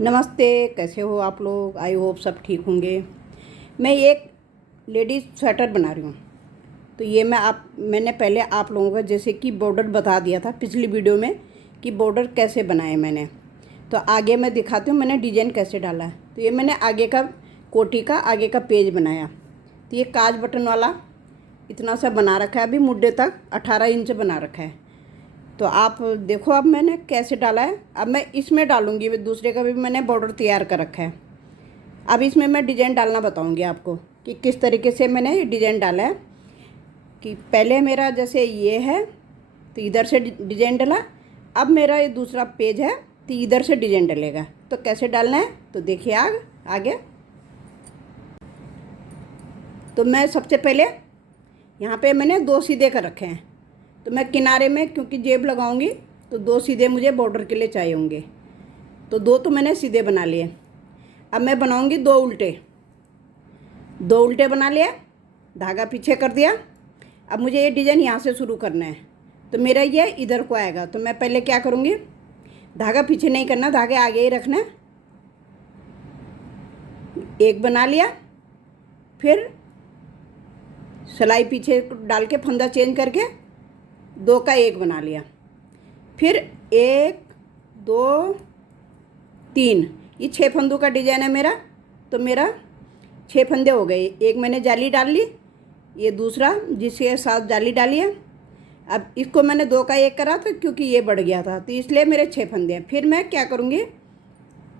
नमस्ते, कैसे हो आप लोग। आई होप सब ठीक होंगे। मैं एक लेडीज़ स्वेटर बना रही हूँ। तो ये मैंने पहले आप लोगों को जैसे कि बॉर्डर बता दिया था पिछली वीडियो में कि बॉर्डर कैसे बनाए मैंने। तो आगे मैं दिखाती हूँ मैंने डिजाइन कैसे डाला है। तो ये मैंने आगे का कोटी का आगे का पेज बनाया। तो ये काज बटन वाला इतना सा बना रखा है, अभी मुड्ढे तक 18 इंच बना रखा है। तो आप देखो अब मैंने कैसे डाला है। अब मैं इसमें डालूंगी, दूसरे का भी मैंने बॉर्डर तैयार कर रखा है। अब इसमें मैं डिज़ाइन डालना बताऊंगी आपको कि किस तरीके से मैंने डिज़ाइन डाला है। कि पहले मेरा जैसे ये है तो इधर से डिज़ाइन डला। अब मेरा ये दूसरा पेज है तो इधर से डिज़ाइन डलेगा। तो कैसे डालना है तो देखिए आगे। तो मैं सबसे पहले यहाँ पे मैंने 2 सीधे कर रखे हैं। तो मैं किनारे में क्योंकि जेब लगाऊंगी तो 2 सीधे मुझे बॉर्डर के लिए चाहिए होंगे। तो 2 तो मैंने सीधे बना लिए। अब मैं बनाऊंगी 2 उल्टे। 2 उल्टे बना लिया, धागा पीछे कर दिया। अब मुझे ये डिज़ाइन यहाँ से शुरू करना है। तो मेरा ये इधर को आएगा। तो मैं पहले क्या करूँगी, धागा पीछे नहीं करना, धागे आगे ही रखना है। एक बना लिया, फिर सिलाई पीछे डाल के फंदा चेंज करके 2 का 1 बना लिया। फिर 1 2 3, ये 6 फंदों का डिज़ाइन है मेरा। तो मेरा 6 फंदे हो गए। एक मैंने जाली डाल ली, ये दूसरा जिसके साथ जाली डाली है। अब इसको मैंने 2 का 1 करा था क्योंकि ये बढ़ गया था, तो इसलिए मेरे 6 फंदे हैं। फिर मैं क्या करूँगी,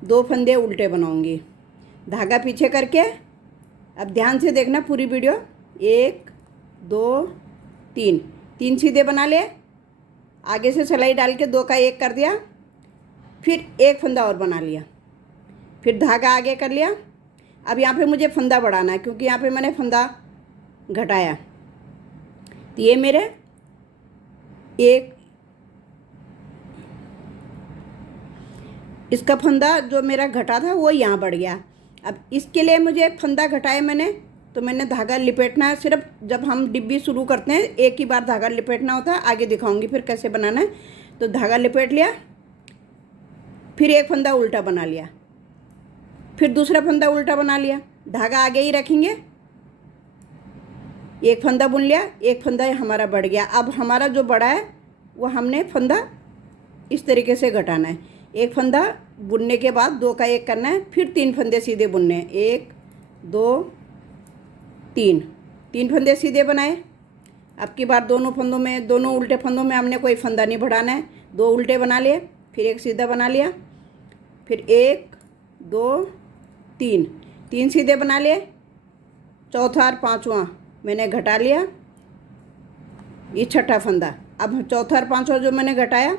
2 फंदे उल्टे बनाऊँगी, धागा पीछे करके। अब ध्यान से देखना पूरी वीडियो। 1 2 3, 3 सीधे बना लिए, आगे से सिलाई डाल के 2 का 1 कर दिया। फिर 1 फंदा और बना लिया, फिर धागा आगे कर लिया। अब यहाँ पे मुझे फंदा बढ़ाना है क्योंकि यहाँ पे मैंने फंदा घटाया। तो ये मेरे इसका फंदा जो मेरा घटा था वो यहाँ बढ़ गया। अब इसके लिए मुझे फंदा घटाया मैंने, तो मैंने धागा लिपेटना है। सिर्फ जब हम डिब्बी शुरू करते हैं एक ही बार धागा लिपेटना होता है। आगे दिखाऊंगी फिर कैसे बनाना है। तो धागा लिपेट लिया, फिर 1 फंदा उल्टा बना लिया, फिर दूसरा फंदा उल्टा बना लिया, धागा आगे ही रखेंगे। 1 फंदा बुन लिया, 1 फंदा हमारा बढ़ गया। अब हमारा जो बढ़ा है वो हमने फंदा इस तरीके से घटाना है। 1 फंदा बुनने के बाद 2 का 1 करना है, फिर 3 फंदे सीधे बुनने हैं। 1 2 3, 3 फंदे सीधे बनाए। अब की बार दोनों फंदों में, दोनों उल्टे फंदों में हमने कोई फंदा नहीं बढ़ाना है। 2 उल्टे बना लिए, फिर 1 सीधा बना लिया, फिर 1 2 3, 3 सीधे बना लिए। चौथा और पाँचवा मैंने घटा लिया, ये छठा फंदा। अब चौथा और पाँचवा जो मैंने घटाया,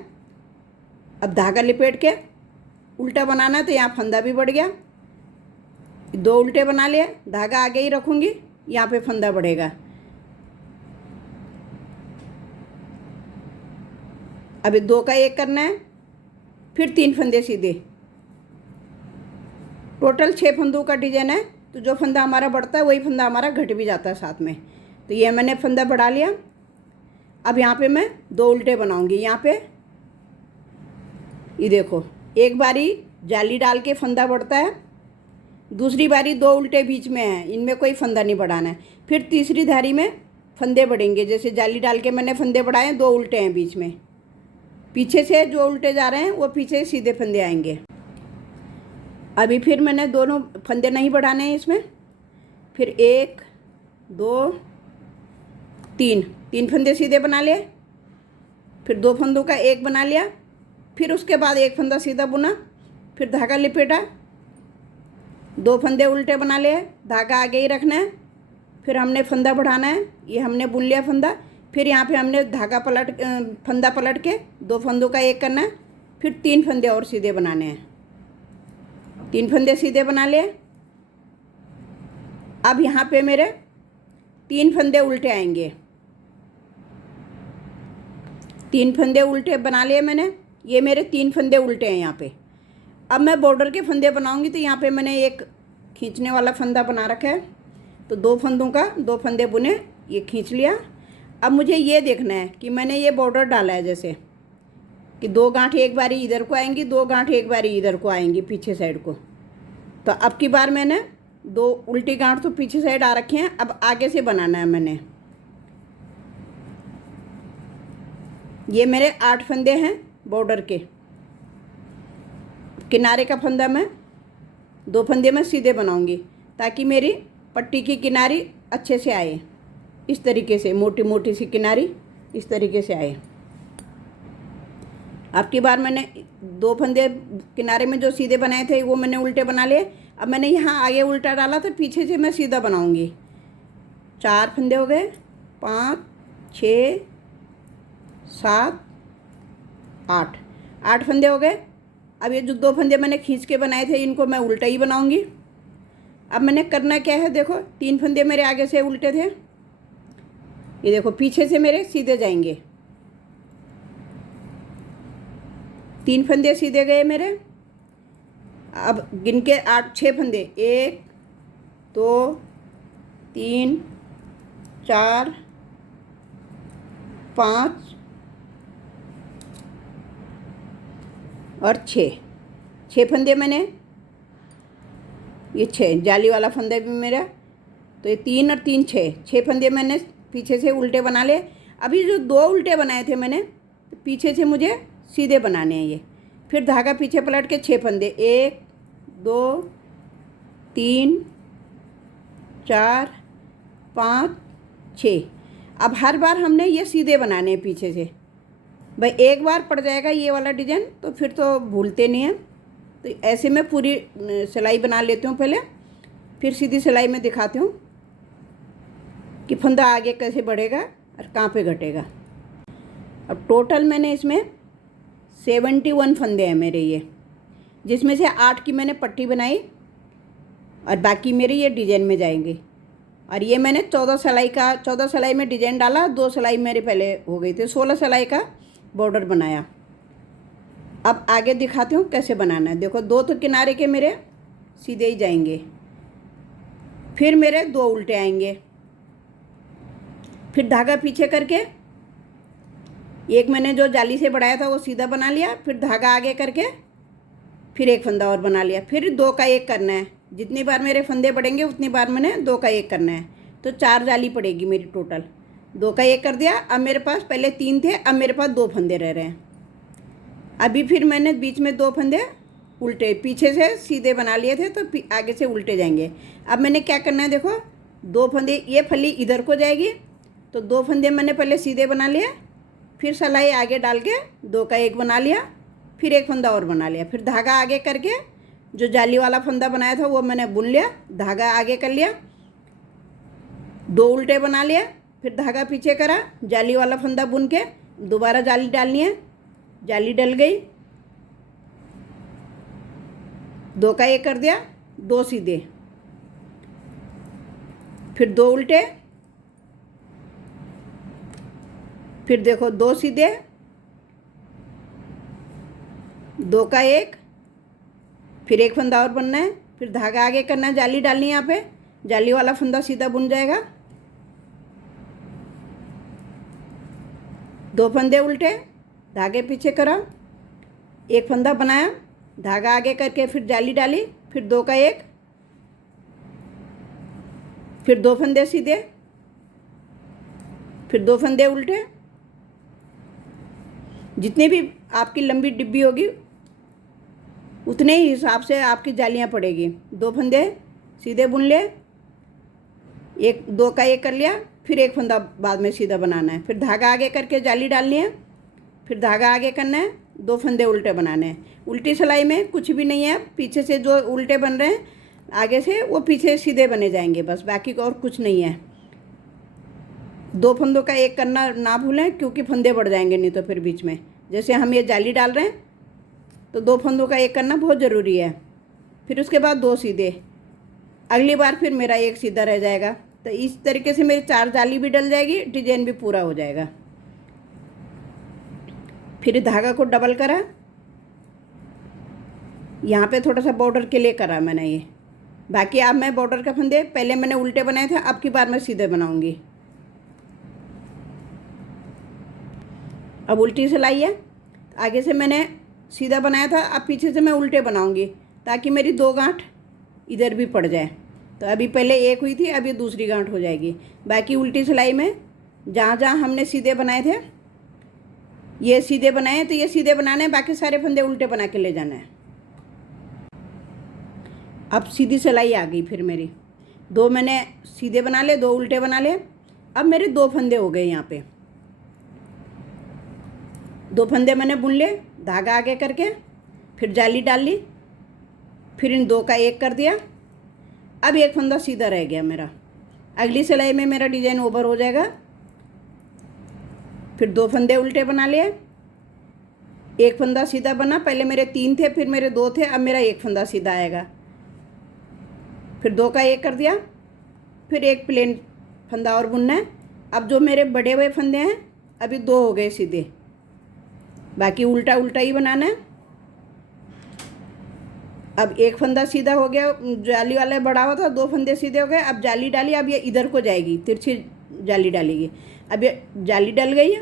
अब धागा लिपेट के उल्टा बनाना है। तो यहाँ फंदा भी बढ़ गया, 2 उल्टे बना लिए, धागा आगे ही रखूँगी, यहाँ पे फंदा बढ़ेगा। अभी 2 का 1 करना है, फिर 3 फंदे सीधे। टोटल 6 फंदों का डिजाइन है। तो जो फंदा हमारा बढ़ता है वही फंदा हमारा घट भी जाता है साथ में। तो ये मैंने फंदा बढ़ा लिया। अब यहाँ पे मैं 2 उल्टे बनाऊंगी। यहाँ पे ये देखो, एक बारी जाली डाल के फंदा बढ़ता है, दूसरी बारी 2 उल्टे बीच में हैं, इनमें कोई फंदा नहीं बढ़ाना है। फिर तीसरी धारी में फंदे बढ़ेंगे, जैसे जाली डाल के मैंने फंदे बढ़ाए, 2 उल्टे हैं बीच में। पीछे से जो उल्टे जा रहे हैं वो पीछे सीधे फंदे आएंगे। अभी फिर मैंने दोनों फंदे नहीं बढ़ाने हैं इसमें। फिर 1 2 3, 3 फंदे सीधे बना लिए, फिर 2 फंदों का 1 बना लिया, फिर उसके बाद 1 फंदा सीधा बुना, फिर धागा लिपेटा, 2 फंदे उल्टे बना लिए, धागा आगे ही रखना है। फिर हमने फंदा बढ़ाना है, ये हमने बुन लिया फंदा। फिर यहाँ पे हमने धागा फंदा पलट के 2 फंदों का 1 करना है, फिर 3 फंदे और सीधे बनाने हैं। 3 फंदे सीधे बना लिए। अब यहाँ पे मेरे 3 फंदे उल्टे आएंगे। 3 फंदे उल्टे बना लिए मैंने, ये मेरे 3 फंदे उल्टे हैं यहाँ पे। अब मैं बॉर्डर के फंदे बनाऊंगी। तो यहाँ पे मैंने एक खींचने वाला फंदा बना रखा है। तो 2 फंदों का 2 फंदे बुने, ये खींच लिया। अब मुझे ये देखना है कि मैंने ये बॉर्डर डाला है, जैसे कि 2 गांठ एक बारी इधर को आएंगी, 2 गांठ एक बारी इधर को आएंगी पीछे साइड को। तो अब की बार मैंने 2 उल्टी गांठ तो पीछे साइड आ रखे हैं, अब आगे से बनाना है मैंने। ये मेरे 8 फंदे हैं बॉर्डर के। किनारे का फंदा मैं 2 फंदे में सीधे बनाऊंगी ताकि मेरी पट्टी की किनारी अच्छे से आए। इस तरीके से मोटी मोटी सी किनारी इस तरीके से आए। अब की बार मैंने 2 फंदे किनारे में जो सीधे बनाए थे वो मैंने उल्टे बना लिए। अब मैंने यहाँ आगे उल्टा डाला तो पीछे से मैं सीधा बनाऊंगी। 4 फंदे हो गए, 5 6 7 8 फंदे हो गए। अब ये जो 2 फंदे मैंने खींच के बनाए थे इनको मैं उल्टा ही बनाऊंगी। अब मैंने करना क्या है, देखो 3 फंदे मेरे आगे से उल्टे थे, ये देखो पीछे से मेरे सीधे जाएंगे। 3 फंदे सीधे गए मेरे। अब गिन के 6 फंदे, 1 2 3 4 5 और 6 फंदे मैंने, ये 6 जाली वाला फंदा भी मेरा, तो ये 3 और 3 6 फंदे मैंने पीछे से उल्टे बना लिए। अभी जो 2 उल्टे बनाए थे मैंने, तो पीछे से मुझे सीधे बनाने हैं ये। फिर धागा पीछे पलट के 6 फंदे, 1 2 3 4 5 6। अब हर बार हमने ये सीधे बनाने हैं पीछे से। भाई एक बार पड़ जाएगा ये वाला डिजाइन तो फिर तो भूलते नहीं हैं। तो ऐसे मैं पूरी सिलाई बना लेती हूँ पहले, फिर सीधी सिलाई में दिखाती हूँ कि फंदा आगे कैसे बढ़ेगा और कहाँ पे घटेगा। अब टोटल मैंने इसमें 71 फंदे हैं मेरे ये, जिसमें से 8 की मैंने पट्टी बनाई और बाकी मेरे ये डिजाइन में जाएंगे। और ये मैंने 14 सिलाई में डिजाइन डाला, 2 सिलाई मेरे पहले हो गई थी, 16 सिलाई का बॉर्डर बनाया। अब आगे दिखाती हूँ कैसे बनाना है। देखो 2 तो किनारे के मेरे सीधे ही जाएंगे, फिर मेरे 2 उल्टे आएंगे, फिर धागा पीछे करके एक मैंने जो जाली से बढ़ाया था वो सीधा बना लिया, फिर धागा आगे करके फिर एक फंदा और बना लिया, फिर 2 का 1 करना है। जितनी बार मेरे फंदे बढ़ेंगे उतनी बार मैंने 2 का 1 करना है। तो 4 जाली पड़ेगी मेरी टोटल। 2 का 1 कर दिया। अब मेरे पास पहले 3 थे, अब मेरे पास 2 फंदे रह रहे हैं। अभी फिर मैंने बीच में 2 फंदे उल्टे पीछे से सीधे बना लिए थे, तो आगे से उल्टे जाएंगे। अब मैंने क्या करना है, देखो 2 फंदे, ये फली इधर को जाएगी तो 2 फंदे मैंने पहले सीधे बना लिए, फिर सिलाई आगे डाल के 2 का 1 बना लिया, फिर एक फंदा और बना लिया, फिर धागा आगे करके जो जाली वाला फंदा बनाया था वो मैंने बुन लिया, धागा आगे कर लिया, 2 उल्टे बना लिया, फिर धागा पीछे करा, जाली वाला फंदा बुन के दोबारा जाली डालनी है, जाली डल गई, 2 का 1 कर दिया, 2 सीधे, फिर 2 उल्टे, फिर देखो 2 सीधे, 2 का 1, फिर एक फंदा और बनना है, फिर धागा आगे करना है, जाली डालनी है, यहाँ पे जाली वाला फंदा सीधा बुन जाएगा, 2 फंदे उल्टे, धागे पीछे करा, एक फंदा बनाया, धागा आगे करके फिर जाली डाली, फिर 2 का 1, फिर 2 फंदे सीधे, फिर 2 फंदे उल्टे। जितनी भी आपकी लंबी डिब्बी होगी उतने ही हिसाब से आपकी जालियाँ पड़ेगी। 2 फंदे सीधे बुन ले, 2 का 1 कर लिया, फिर एक फंदा बाद में सीधा बनाना है, फिर धागा आगे करके जाली डालनी है, फिर धागा आगे करना है, 2 फंदे उल्टे बनाने हैं। उल्टी सिलाई में कुछ भी नहीं है, पीछे से जो उल्टे बन रहे हैं आगे से वो पीछे सीधे बने जाएंगे बस, बाकी और कुछ नहीं है। 2 फंदों का 1 करना ना भूलें, क्योंकि फंदे बढ़ जाएंगे नहीं तो फिर बीच में। जैसे हम ये जाली डाल रहे हैं तो 2 फंदों का 1 करना बहुत ज़रूरी है। फिर उसके बाद 2 सीधे, अगली बार फिर मेरा 1 सीधा रह जाएगा। तो इस तरीके से मेरी 4 जाली भी डल जाएगी, डिजाइन भी पूरा हो जाएगा। फिर धागा को डबल करा, यहाँ पे थोड़ा सा बॉर्डर के लिए करा मैंने ये। बाकी अब मैं बॉर्डर का फंदे पहले मैंने उल्टे बनाए थे, अब की बार मैं सीधे बनाऊंगी। अब उल्टी सिलाई है, आगे से मैंने सीधा बनाया था, अब पीछे से मैं उल्टे बनाऊंगी ताकि मेरी 2 गांठ इधर भी पड़ जाए। तो अभी पहले एक हुई थी, अब ये दूसरी गांठ हो जाएगी। बाकी उल्टी सिलाई में जहाँ जहाँ हमने सीधे बनाए थे, ये सीधे बनाए तो ये सीधे बनाने हैं, बाकी सारे फंदे उल्टे बना के ले जाना है। अब सीधी सिलाई आ गई फिर मेरी। 2 मैंने सीधे बना ले, 2 उल्टे बना ले। अब मेरे 2 फंदे हो गए यहाँ पे। 2 फंदे मैंने बुन ले, धागा आगे करके, फिर जाली डाल ली, फिर इन 2 का 1 कर दिया। अब एक फंदा सीधा रह गया मेरा। अगली सिलाई में मेरा डिजाइन ओवर हो जाएगा। फिर 2 फंदे उल्टे बना लिए, एक फंदा सीधा बना। पहले मेरे 3 थे, फिर मेरे 2 थे, अब मेरा एक फंदा सीधा आएगा। फिर 2 का 1 कर दिया, फिर एक प्लेन फंदा और बुनना है। अब जो मेरे बड़े हुए फंदे हैं, अभी 2 हो गए सीधे, बाकी उल्टा उल्टा ही बनाना है। अब एक फंदा सीधा हो गया, जाली वाला बढ़ा हुआ था, 2 फंदे सीधे हो गए। अब जाली डाली, अब ये इधर को जाएगी, तिरछी जाली डालेगी। अब ये जाली डल गई है,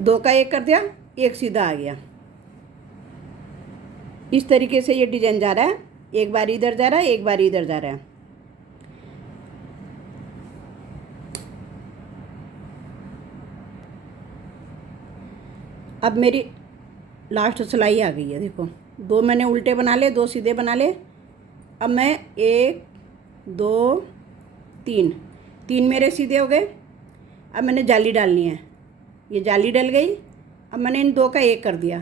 2 का 1 कर दिया, एक सीधा आ गया। इस तरीके से ये डिजाइन जा रहा है, एक बार इधर जा रहा है, एक बार इधर जा रहा है। अब मेरी लास्ट सिलाई आ गई है, देखो 2 मैंने उल्टे बना ले, 2 सीधे बना ले। अब मैं 1 2 3 मेरे सीधे हो गए। अब मैंने जाली डालनी है, ये जाली डल गई। अब मैंने इन 2 का 1 कर दिया,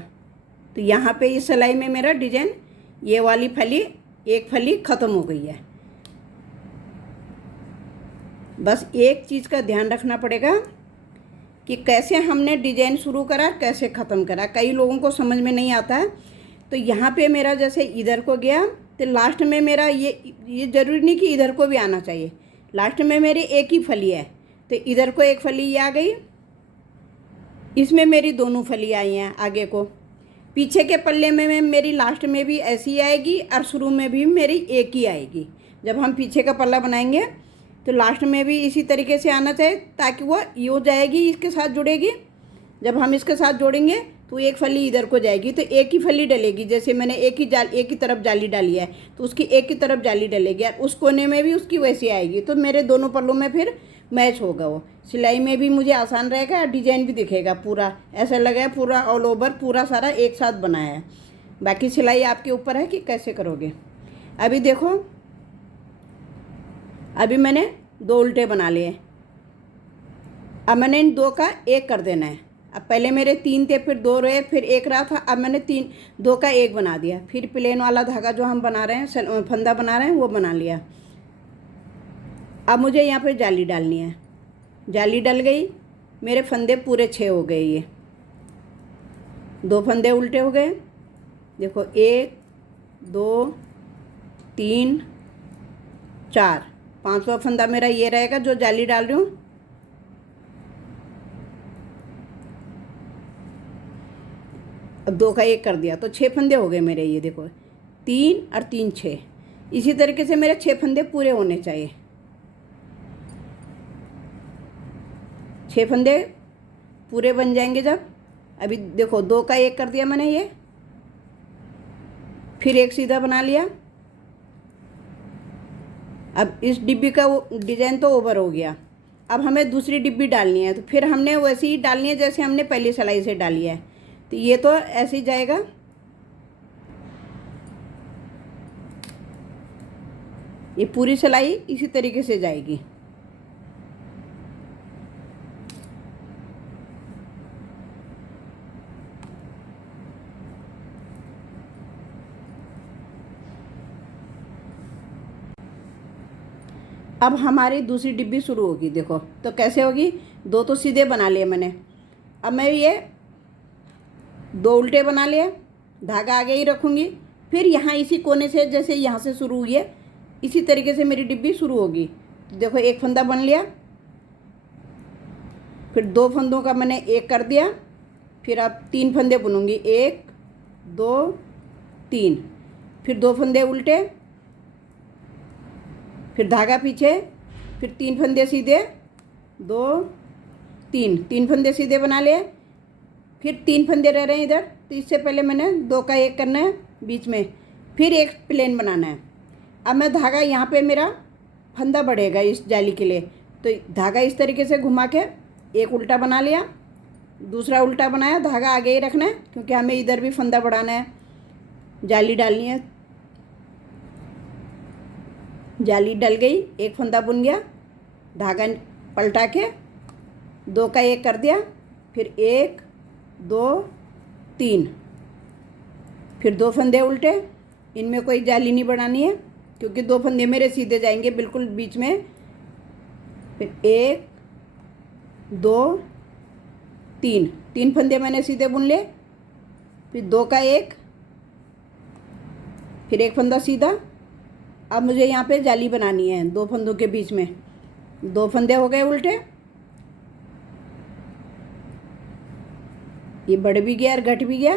तो यहाँ पे इस सिलाई में मेरा डिजाइन, ये वाली फली, एक फली ख़त्म हो गई है। बस एक चीज़ का ध्यान रखना पड़ेगा कि कैसे हमने डिजाइन शुरू करा, कैसे ख़त्म करा। कई लोगों को समझ में नहीं आता है। तो यहाँ पे मेरा जैसे इधर को गया, तो लास्ट में मेरा ये ज़रूरी नहीं कि इधर को भी आना चाहिए। लास्ट में मेरी एक ही फली है, तो इधर को एक फली ये आ गई, इसमें मेरी दोनों फली आई हैं आगे को। पीछे के पल्ले में मेरी लास्ट में भी ऐसी आएगी और शुरू में भी मेरी एक ही आएगी। जब हम पीछे का पल्ला बनाएंगे तो लास्ट में भी इसी तरीके से आना चाहिए, ताकि वो यो जाएगी, इसके साथ जुड़ेगी। जब हम इसके साथ जोड़ेंगे तो एक फली इधर को जाएगी, तो एक ही फली डलेगी। जैसे मैंने एक ही तरफ जाली डाली है, तो उसकी एक ही तरफ जाली डलेगी, और उस कोने में भी उसकी वैसी आएगी। तो मेरे दोनों पल्लों में फिर मैच होगा। वो सिलाई में भी मुझे आसान रहेगा और डिजाइन भी दिखेगा पूरा, ऐसा लगेगा पूरा ऑल ओवर पूरा सारा एक साथ बनाया है। बाकी सिलाई आपके ऊपर है कि कैसे करोगे। अभी देखो, अभी मैंने 2 उल्टे बना लिए। अब मैंने इन 2 का 1 कर देना है। अब पहले मेरे 3 थे, फिर 2 रहे, फिर 1 रहा था। अब मैंने 2 का 1 बना दिया। फिर प्लेन वाला धागा जो हम बना रहे हैं, फंदा बना रहे हैं, वो बना लिया। अब मुझे यहाँ पे जाली डालनी है। जाली डल गई, मेरे फंदे पूरे 6 हो गए। ये 2 फंदे उल्टे हो गए। देखो 1 2 3 4, 5वां फंदा मेरा ये रहेगा जो जाली डाल रही हूँ। अब 2 का 1 कर दिया, तो 6 फंदे हो गए मेरे। ये देखो 3 और 3 6, इसी तरीके से मेरे 6 फंदे पूरे होने चाहिए। 6 फंदे पूरे बन जाएंगे जब। अभी देखो 2 का 1 कर दिया मैंने, ये फिर एक सीधा बना लिया। अब इस डिब्बी का वो डिज़ाइन तो ओवर हो गया। अब हमें दूसरी डिब्बी डालनी है, तो फिर हमने वैसे ही डालनी है जैसे हमने पहली सिलाई से डाली है। तो ये तो ऐसे ही जाएगा। ये पूरी सिलाई इसी तरीके से जाएगी। अब हमारी दूसरी डिब्बी शुरू होगी। देखो तो कैसे होगी, 2 तो सीधे बना लिए मैंने। अब मैं ये 2 उल्टे बना लिए, धागा आगे ही रखूँगी। फिर यहाँ इसी कोने से, जैसे यहाँ से शुरू हुई है, इसी तरीके से मेरी डिब्बी शुरू होगी। तो देखो एक फंदा बन लिया, फिर 2 फंदों का मैंने 1 कर दिया। फिर अब 3 फंदे बुनूंगी, 1 2 3, फिर 2 फंदे उल्टे, फिर धागा पीछे, फिर 3 फंदे सीधे, 2 3 फंदे सीधे बना लिए। फिर 3 फंदे रह रहे हैं इधर, तो इससे पहले मैंने 2 का 1 करना है बीच में, फिर एक प्लेन बनाना है। अब मैं धागा यहाँ पे मेरा फंदा बढ़ेगा इस जाली के लिए, तो धागा इस तरीके से घुमा के एक उल्टा बना लिया, दूसरा उल्टा बनाया, धागा आगे ही रखना है क्योंकि हमें इधर भी फंदा बढ़ाना है, जाली डालनी है। जाली डल गई, एक फंदा बुन गया, धागा पलटा के 2 का 1 कर दिया, फिर 1 2 3, फिर 2 फंदे उल्टे, इनमें कोई जाली नहीं बढ़ानी है क्योंकि 2 फंदे मेरे सीधे जाएंगे बिल्कुल बीच में। फिर 1 2 3, 3 फंदे मैंने सीधे बुन ले, फिर 2 का 1, फिर एक फंदा सीधा। अब मुझे यहाँ पे जाली बनानी है 2 फंदों के बीच में, 2 फंदे हो गए उल्टे, ये बढ़ भी गया और घट भी गया।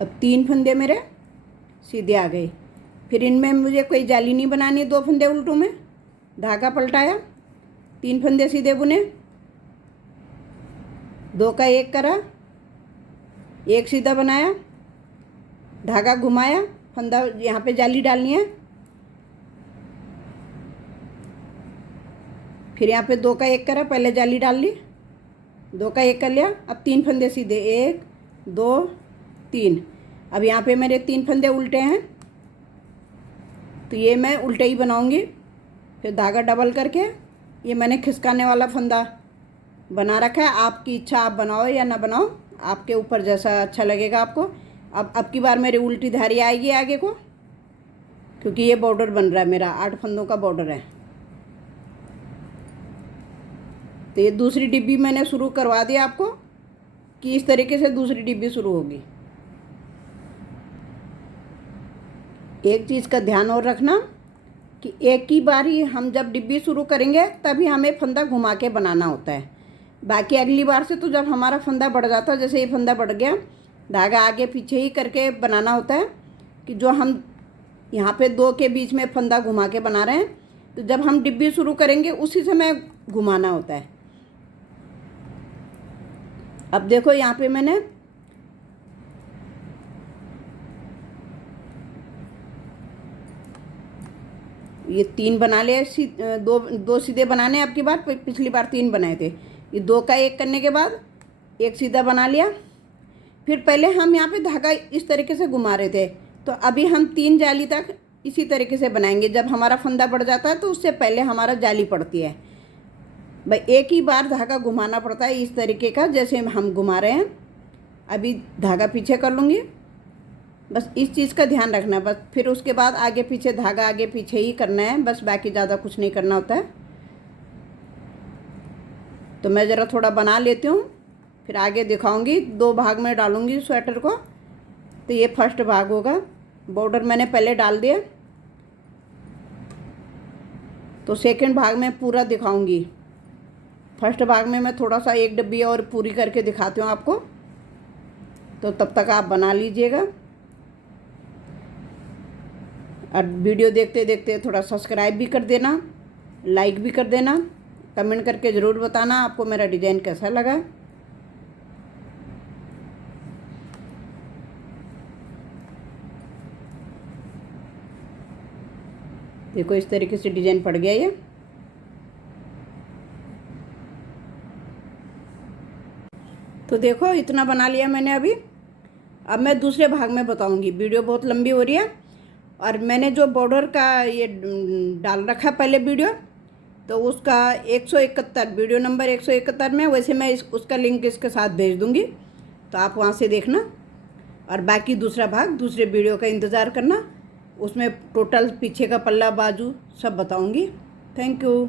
अब 3 फंदे मेरे सीधे आ गए, फिर इनमें मुझे कोई जाली नहीं बनानी है। 2 फंदे उल्टों में धागा पलटाया, 3 फंदे सीधे बुने, 2 का 1 करा, एक सीधा बनाया, धागा घुमाया, फंदा यहाँ पे जाली डालनी है, फिर यहाँ पे 2 का 1 करा, पहले जाली डाल ली, 2 का 1 कर लिया। अब 3 फंदे सीधे, 1 2 3। अब यहाँ पे मेरे 3 फंदे उल्टे हैं, तो ये मैं उल्टे ही बनाऊंगी। फिर धागा डबल करके ये मैंने खिसकाने वाला फंदा बना रखा है, आपकी इच्छा, आप बनाओ या ना बनाओ, आपके ऊपर जैसा अच्छा लगेगा आपको। अब की बार मेरी उल्टी धारी आएगी आगे को, क्योंकि ये बॉर्डर बन रहा है मेरा, 8 फंदों का बॉर्डर है। तो ये दूसरी डिब्बी मैंने शुरू करवा दिया आपको कि इस तरीके से दूसरी डिब्बी शुरू होगी। एक चीज़ का ध्यान और रखना कि एक ही बार ही हम जब डिब्बी शुरू करेंगे तभी हमें फंदा घुमा के बनाना होता है। बाकी अगली बार से तो जब हमारा फंदा बढ़ जाता है, जैसे ये फंदा बढ़ गया, धागा आगे पीछे ही करके बनाना होता है कि जो हम यहाँ पे 2 के बीच में फंदा घुमा के बना रहे हैं, तो जब हम डिब्बी शुरू करेंगे उसी समय घुमाना होता है। अब देखो यहाँ पे मैंने ये 3 बना लिए, 2 सीधे बनाने, अब की बार पिछली बार 3 बनाए थे। ये 2 का 1 करने के बाद एक सीधा बना लिया। फिर पहले हम यहाँ पे धागा इस तरीके से घुमा रहे थे, तो अभी हम 3 जाली तक इसी तरीके से बनाएंगे। जब हमारा फंदा बढ़ जाता है तो उससे पहले हमारा जाली पड़ती है भाई, एक ही बार धागा घुमाना पड़ता है इस तरीके का जैसे हम घुमा रहे हैं। अभी धागा पीछे कर लूँगी, बस इस चीज़ का ध्यान रखना है। बस फिर उसके बाद आगे पीछे धागा आगे पीछे ही करना है, बस बाकी ज़्यादा कुछ नहीं करना होता है। तो मैं ज़रा थोड़ा बना लेती हूँ, फिर आगे दिखाऊंगी। 2 भाग में डालूंगी स्वेटर को। तो ये फर्स्ट भाग होगा, बॉर्डर मैंने पहले डाल दिया, तो सेकंड भाग में पूरा दिखाऊंगी। फर्स्ट भाग में मैं थोड़ा सा एक डब्बी और पूरी करके दिखाती हूँ आपको, तो तब तक आप बना लीजिएगा। और वीडियो देखते देखते थोड़ा सब्सक्राइब भी कर देना, लाइक भी कर देना, कमेंट करके ज़रूर बताना आपको मेरा डिज़ाइन कैसा लगा। देखो इस तरीके से डिज़ाइन पड़ गया ये। तो देखो इतना बना लिया मैंने अभी। अब मैं दूसरे भाग में बताऊंगी, वीडियो बहुत लंबी हो रही है। और मैंने जो बॉर्डर का ये डाल रखा पहले वीडियो, तो उसका 171 वीडियो नंबर 171 में, वैसे मैं उसका लिंक इसके साथ भेज दूंगी, तो आप वहाँ से देखना। और बाकी दूसरा भाग दूसरे वीडियो का इंतज़ार करना, उसमें टोटल पीछे का पल्ला बाजू सब बताऊंगी। Thank you.